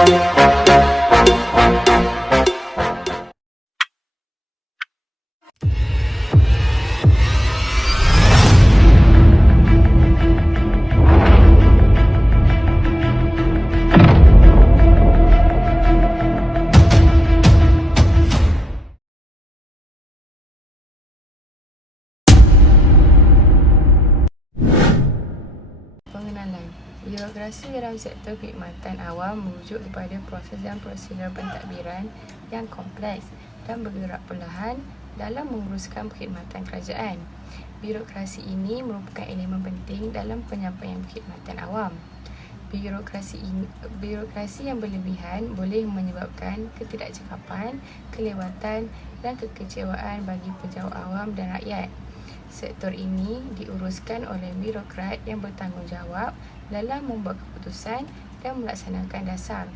Pengenalan. Birokrasi dalam sektor perkhidmatan awam merujuk kepada proses dan prosedur pentadbiran yang kompleks dan bergerak perlahan dalam menguruskan perkhidmatan kerajaan. Birokrasi ini merupakan elemen penting dalam penyampaian perkhidmatan awam. Birokrasi yang berlebihan boleh menyebabkan ketidakcekapan, kelewatan dan kekecewaan bagi pejabat awam dan rakyat. Sektor ini diuruskan oleh birokrat yang bertanggungjawab dalam membuat keputusan dan melaksanakan dasar.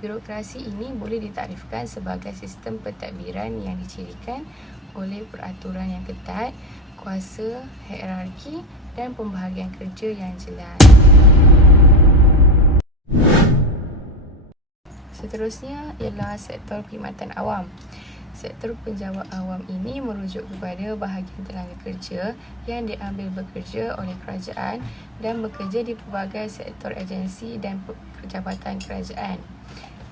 Birokrasi ini boleh ditaktifkan sebagai sistem pentadbiran yang dicirikan oleh peraturan yang ketat, kuasa, hierarki dan pembahagian kerja yang jelas. Seterusnya ialah sektor perkhidmatan awam. Sektor penjawat awam ini merujuk kepada bahagian tenaga kerja yang diambil bekerja oleh kerajaan dan bekerja di pelbagai sektor agensi dan jabatan kerajaan.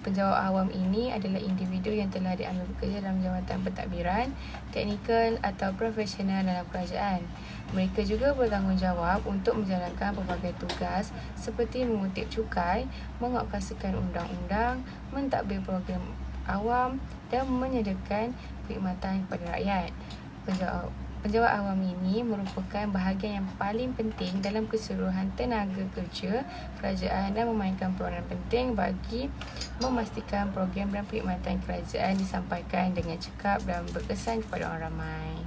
Penjawat awam ini adalah individu yang telah diambil bekerja dalam jabatan pentadbiran, teknikal atau profesional dalam kerajaan. Mereka juga bertanggungjawab untuk menjalankan pelbagai tugas seperti mengutip cukai, mengaplikasikan undang-undang, mentadbir program awam dan menyediakan perkhidmatan kepada rakyat. Penjawat awam ini merupakan bahagian yang paling penting dalam keseluruhan tenaga kerja kerajaan dan memainkan peranan penting bagi memastikan program dan perkhidmatan kerajaan disampaikan dengan cekap dan berkesan kepada orang ramai.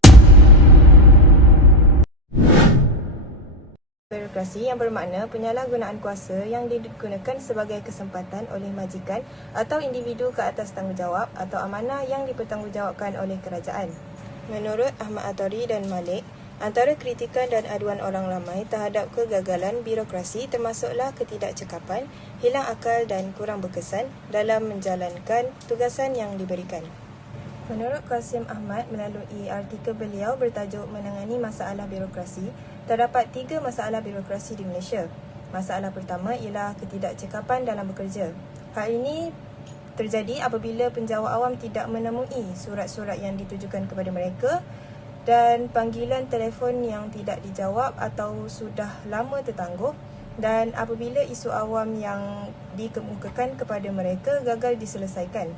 Birokrasi yang bermakna penyalahgunaan kuasa yang digunakan sebagai kesempatan oleh majikan atau individu ke atas tanggungjawab atau amanah yang dipertanggungjawabkan oleh kerajaan. Menurut Ahmad Atari dan Malik, antara kritikan dan aduan orang ramai terhadap kegagalan birokrasi termasuklah ketidakcekapan, hilang akal dan kurang berkesan dalam menjalankan tugasan yang diberikan. Menurut Qasim Ahmad melalui artikel beliau bertajuk Menangani Masalah Birokrasi, terdapat 3 masalah birokrasi di Malaysia. Masalah pertama ialah ketidakcekapan dalam bekerja. Hal ini terjadi apabila penjawat awam tidak menemui surat-surat yang ditujukan kepada mereka dan panggilan telefon yang tidak dijawab atau sudah lama tertangguh, dan apabila isu awam yang dikemukakan kepada mereka gagal diselesaikan.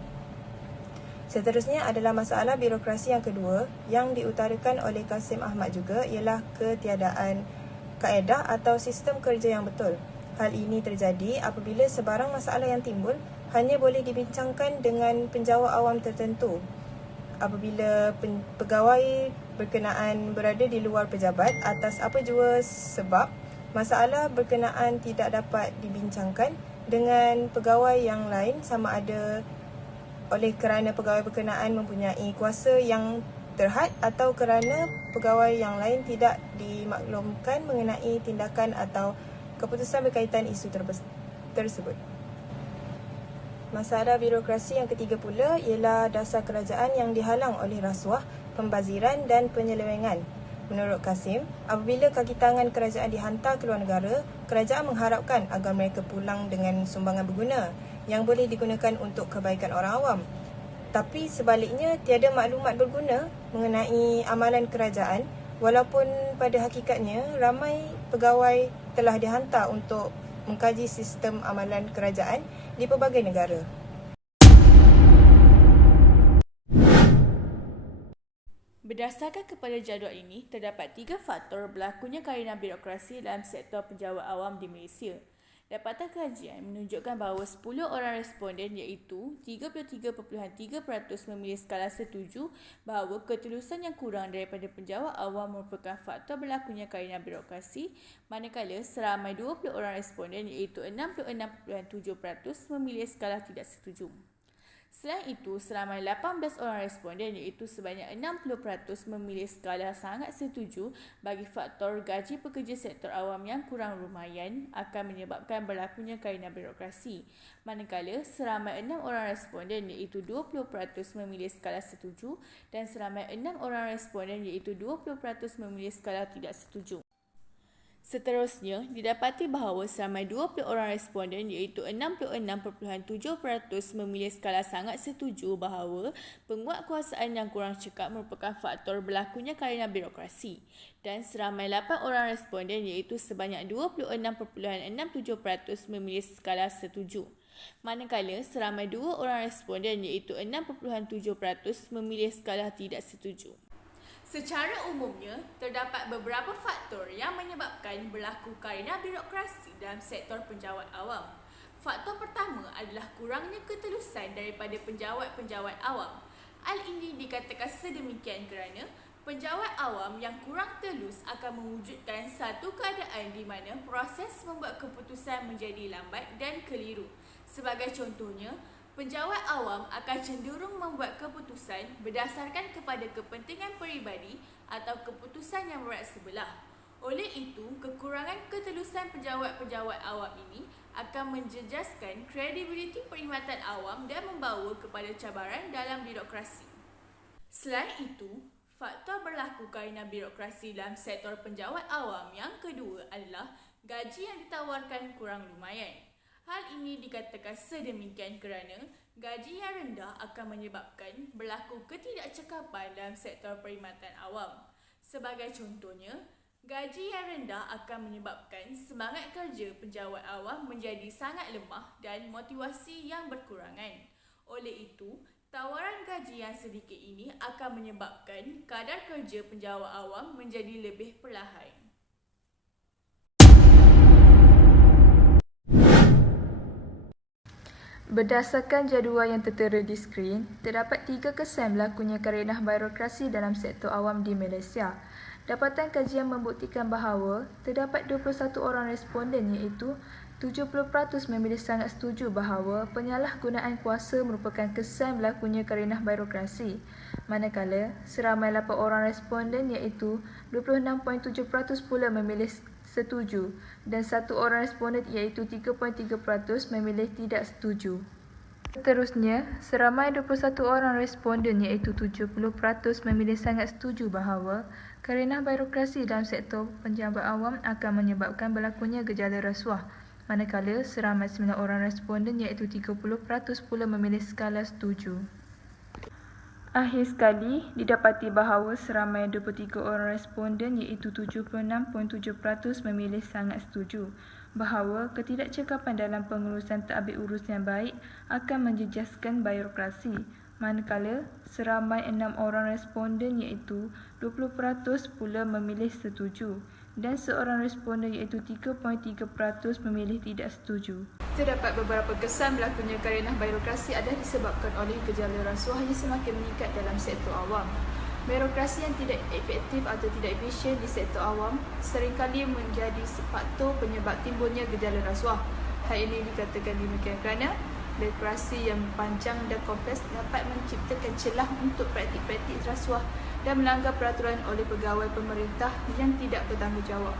Seterusnya adalah masalah birokrasi yang kedua yang diutarakan oleh Qasim Ahmad juga, ialah ketiadaan kaedah atau sistem kerja yang betul. Hal ini terjadi apabila sebarang masalah yang timbul hanya boleh dibincangkan dengan penjawat awam tertentu. Apabila pegawai berkenaan berada di luar pejabat atas apa jua sebab, masalah berkenaan tidak dapat dibincangkan dengan pegawai yang lain sama ada oleh kerana pegawai berkenaan mempunyai kuasa yang terhad atau kerana pegawai yang lain tidak dimaklumkan mengenai tindakan atau keputusan berkaitan isu tersebut. Masalah birokrasi yang ketiga pula ialah dasar kerajaan yang dihalang oleh rasuah, pembaziran dan penyelewengan. Menurut Qasim, apabila kaki tangan kerajaan dihantar ke luar negara, kerajaan mengharapkan agar mereka pulang dengan sumbangan berguna yang boleh digunakan untuk kebaikan orang awam. Tapi sebaliknya, tiada maklumat berguna mengenai amalan kerajaan, walaupun pada hakikatnya ramai pegawai telah dihantar untuk mengkaji sistem amalan kerajaan di pelbagai negara. Berdasarkan kepada jadual ini, terdapat 3 faktor berlakunya keainan birokrasi dalam sektor penjawat awam di Malaysia. Dapatan kajian menunjukkan bahawa 10 orang responden iaitu 33.3% memilih skala setuju bahawa ketulusan yang kurang daripada penjawat awam merupakan faktor berlakunya keainan birokrasi, manakala seramai 20 orang responden iaitu 66.7% memilih skala tidak setuju. Selain itu, seramai 18 orang responden iaitu sebanyak 60% memilih skala sangat setuju bagi faktor gaji pekerja sektor awam yang kurang lumayan akan menyebabkan berlakunya kelainan birokrasi. Manakala, seramai 6 orang responden iaitu 20% memilih skala setuju dan seramai 6 orang responden iaitu 20% memilih skala tidak setuju. Seterusnya, didapati bahawa seramai 20 orang responden iaitu 66.7% memilih skala sangat setuju bahawa penguatkuasaan yang kurang cekap merupakan faktor berlakunya kelainan birokrasi dan seramai 8 orang responden iaitu sebanyak 26.67% memilih skala setuju. Manakala, seramai 2 orang responden iaitu 6.7% memilih skala tidak setuju. Secara umumnya, terdapat beberapa faktor yang menyebabkan berlaku kelainan birokrasi dalam sektor penjawat awam. Faktor pertama adalah kurangnya ketelusan daripada penjawat-penjawat awam. Hal ini dikatakan sedemikian kerana penjawat awam yang kurang telus akan mewujudkan satu keadaan di mana proses membuat keputusan menjadi lambat dan keliru. Sebagai contohnya, penjawat awam akan cenderung membuat keputusan berdasarkan kepada kepentingan peribadi atau keputusan yang berat sebelah. Oleh itu, kekurangan ketelusan penjawat-penjawat awam ini akan menjejaskan kredibiliti perkhidmatan awam dan membawa kepada cabaran dalam birokrasi. Selain itu, faktor berlaku kelainan birokrasi dalam sektor penjawat awam yang kedua adalah gaji yang ditawarkan kurang lumayan. Hal ini dikatakan sedemikian kerana gaji yang rendah akan menyebabkan berlaku ketidakcekapan dalam sektor perkhidmatan awam. Sebagai contohnya, gaji yang rendah akan menyebabkan semangat kerja penjawat awam menjadi sangat lemah dan motivasi yang berkurangan. Oleh itu, tawaran gaji yang sedikit ini akan menyebabkan kadar kerja penjawat awam menjadi lebih perlahan. Berdasarkan jadual yang tertera di skrin, terdapat 3 kesan berlakunya kelainan birokrasi dalam sektor awam di Malaysia. Dapatan kajian membuktikan bahawa terdapat 21 orang responden iaitu 70% memilih sangat setuju bahawa penyalahgunaan kuasa merupakan kesan berlakunya kelainan birokrasi. Manakala, seramai 8 orang responden iaitu 26.7% pula memilih setuju dan 1 orang responden iaitu 3.3% memilih tidak setuju. Seterusnya, seramai 21 orang responden iaitu 70% memilih sangat setuju bahawa kelainan birokrasi dalam sektor penjabat awam akan menyebabkan berlakunya gejala rasuah. Manakala, seramai 9 orang responden iaitu 30% pula memilih skala setuju. Akhir sekali, didapati bahawa seramai 23 orang responden iaitu 76.7% memilih sangat setuju bahawa ketidakcekapan dalam pengurusan tadbir urus yang baik akan menjejaskan birokrasi. Manakala, seramai 6 orang responden iaitu 20% pula memilih setuju dan seorang responden iaitu 3.3% memilih tidak setuju. Terdapat beberapa kesan berlakunya kelainan birokrasi adalah disebabkan oleh gejala rasuah yang semakin meningkat dalam sektor awam. Birokrasi yang tidak efektif atau tidak efisien di sektor awam seringkali menjadi faktor penyebab timbulnya gejala rasuah. Hal ini dikatakan demikian kerana birokrasi yang panjang dan kompleks dapat menciptakan celah untuk praktik-praktik rasuah dan melanggar peraturan oleh pegawai pemerintah yang tidak bertanggungjawab.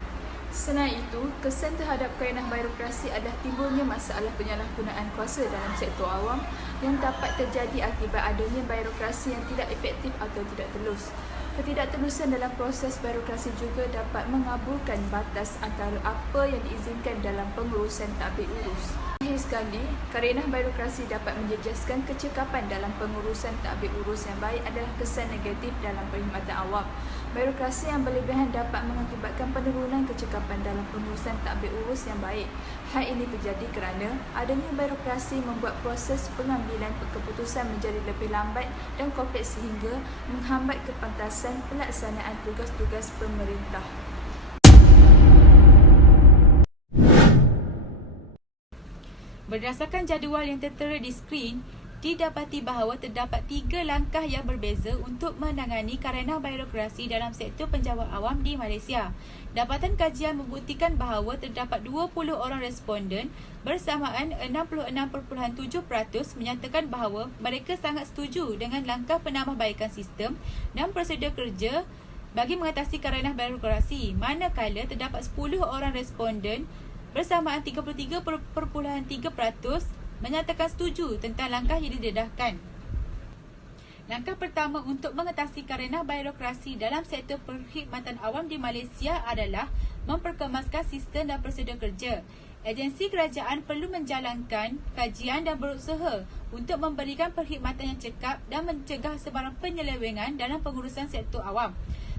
Selain itu, kesan terhadap kelainan birokrasi adalah timbulnya masalah penyalahgunaan kuasa dalam sektor awam yang dapat terjadi akibat adanya birokrasi yang tidak efektif atau tidak telus. Ketidaktelusan dalam proses birokrasi juga dapat mengabulkan batas antara apa yang diizinkan dalam pengurusan tadbir urus. Akhir sekali, kelainan birokrasi dapat menjejaskan kecekapan dalam pengurusan tadbir urus yang baik adalah kesan negatif dalam perkhidmatan awam. Birokrasi yang berlebihan dapat mengakibatkan penurunan kecekapan dalam pengurusan tadbir urus yang baik. Hal ini terjadi kerana adanya birokrasi membuat proses pengambilan keputusan menjadi lebih lambat dan kompleks sehingga menghambat kepantasan pelaksanaan tugas-tugas pemerintah. Berdasarkan jadual yang tertera di skrin, Didapati bahawa terdapat 3 langkah yang berbeza untuk menangani kerenah birokrasi dalam sektor penjawat awam di Malaysia. Dapatan kajian membuktikan bahawa terdapat 20 orang responden bersamaan 66.7% menyatakan bahawa mereka sangat setuju dengan langkah penambahbaikan sistem dan prosedur kerja bagi mengatasi kerenah birokrasi, manakala terdapat 10 orang responden bersamaan 33.3% menyatakan setuju tentang langkah yang didedahkan. Langkah pertama untuk mengatasi kerenah birokrasi dalam sektor perkhidmatan awam di Malaysia adalah memperkemaskan sistem dan prosedur kerja. Agensi kerajaan perlu menjalankan kajian dan berusaha untuk memberikan perkhidmatan yang cekap dan mencegah sebarang penyelewengan dalam pengurusan sektor awam.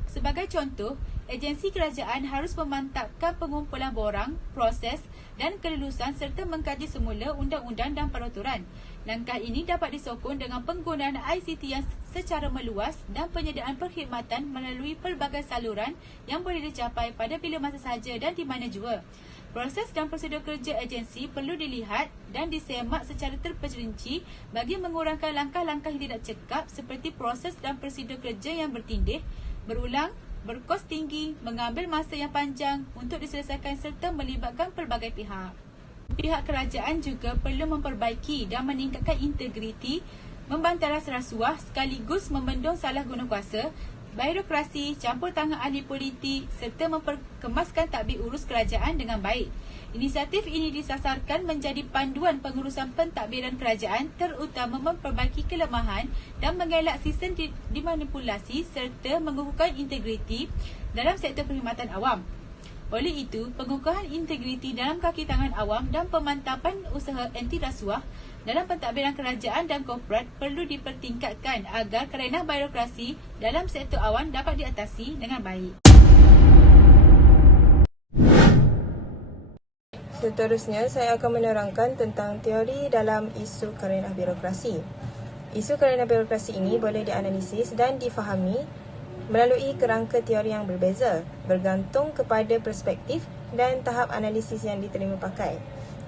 Sebagai contoh, agensi kerajaan harus memantapkan pengumpulan borang, proses dan kelulusan serta mengkaji semula undang-undang dan peraturan. Langkah ini dapat disokong dengan penggunaan ICT yang secara meluas dan penyediaan perkhidmatan melalui pelbagai saluran yang boleh dicapai pada bila masa sahaja dan di mana jua. Proses dan prosedur kerja agensi perlu dilihat dan disemak secara terperinci bagi mengurangkan langkah-langkah yang tidak cekap seperti proses dan prosedur kerja yang bertindih, berulang, berkos tinggi, mengambil masa yang panjang untuk diselesaikan serta melibatkan pelbagai pihak. Pihak kerajaan juga perlu memperbaiki dan meningkatkan integriti, membantaras rasuah sekaligus membendung salah guna kuasa, birokrasi, campur tangan ahli politik serta memperkemaskan tadbir urus kerajaan dengan baik. Inisiatif ini disasarkan menjadi panduan pengurusan pentadbiran kerajaan terutama memperbaiki kelemahan dan mengelak sistem dimanipulasi serta mengukuhkan integriti dalam sektor perkhidmatan awam. Oleh itu, pengukuhan integriti dalam kaki tangan awam dan pemantapan usaha anti rasuah dalam pentadbiran kerajaan dan korporat perlu dipertingkatkan agar kerenah birokrasi dalam sektor awam dapat diatasi dengan baik. Seterusnya, saya akan menerangkan tentang teori dalam isu kerenah birokrasi. Isu kerenah birokrasi ini boleh dianalisis dan difahami melalui kerangka teori yang berbeza, bergantung kepada perspektif dan tahap analisis yang diterima pakai.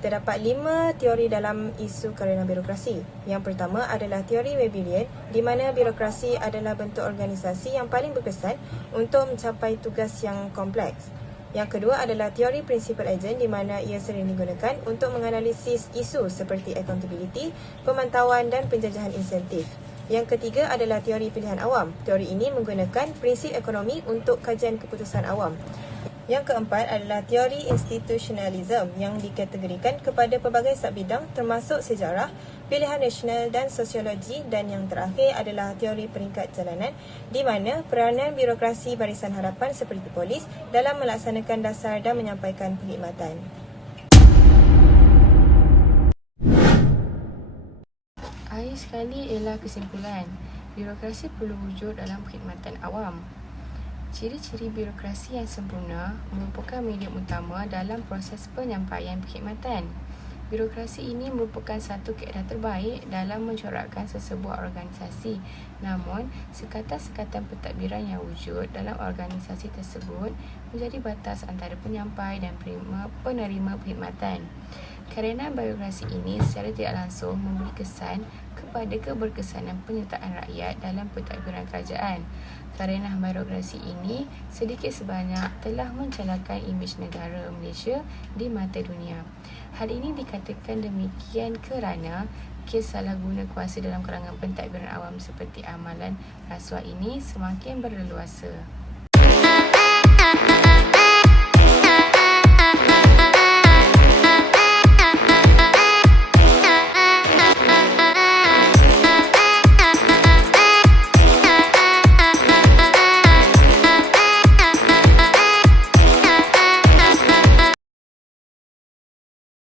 Terdapat 5 teori dalam isu kerenah birokrasi. Yang pertama adalah teori Weberian, di mana birokrasi adalah bentuk organisasi yang paling berkesan untuk mencapai tugas yang kompleks. Yang kedua adalah teori principal agent, di mana ia sering digunakan untuk menganalisis isu seperti accountability, pemantauan dan penjajahan insentif. Yang ketiga adalah teori pilihan awam. Teori ini menggunakan prinsip ekonomi untuk kajian keputusan awam. Yang keempat adalah teori institutionalism yang dikategorikan kepada pelbagai subbidang termasuk sejarah, pilihan nasional dan sosiologi, dan yang terakhir adalah teori peringkat jalanan di mana peranan birokrasi barisan harapan seperti polis dalam melaksanakan dasar dan menyampaikan perkhidmatan. Akhir sekali ialah kesimpulan. Birokrasi perlu wujud dalam perkhidmatan awam. Ciri-ciri birokrasi yang sempurna merupakan medium utama dalam proses penyampaian perkhidmatan. Birokrasi ini merupakan satu kaedah terbaik dalam mencorakkan sesebuah organisasi. Namun, sekatan-sekatan pentadbiran yang wujud dalam organisasi tersebut menjadi batas antara penyampai dan penerima perkhidmatan. Kerana birokrasi ini secara tidak langsung memberi kesan kepada keberkesanan penyertaan rakyat dalam pentadbiran kerajaan. Kerana birokrasi ini sedikit sebanyak telah mencelakakan imej negara Malaysia di mata dunia. Hal ini dikatakan demikian kerana kes salah guna kuasa dalam kalangan pentadbiran awam seperti amalan rasuah ini semakin berleluasa.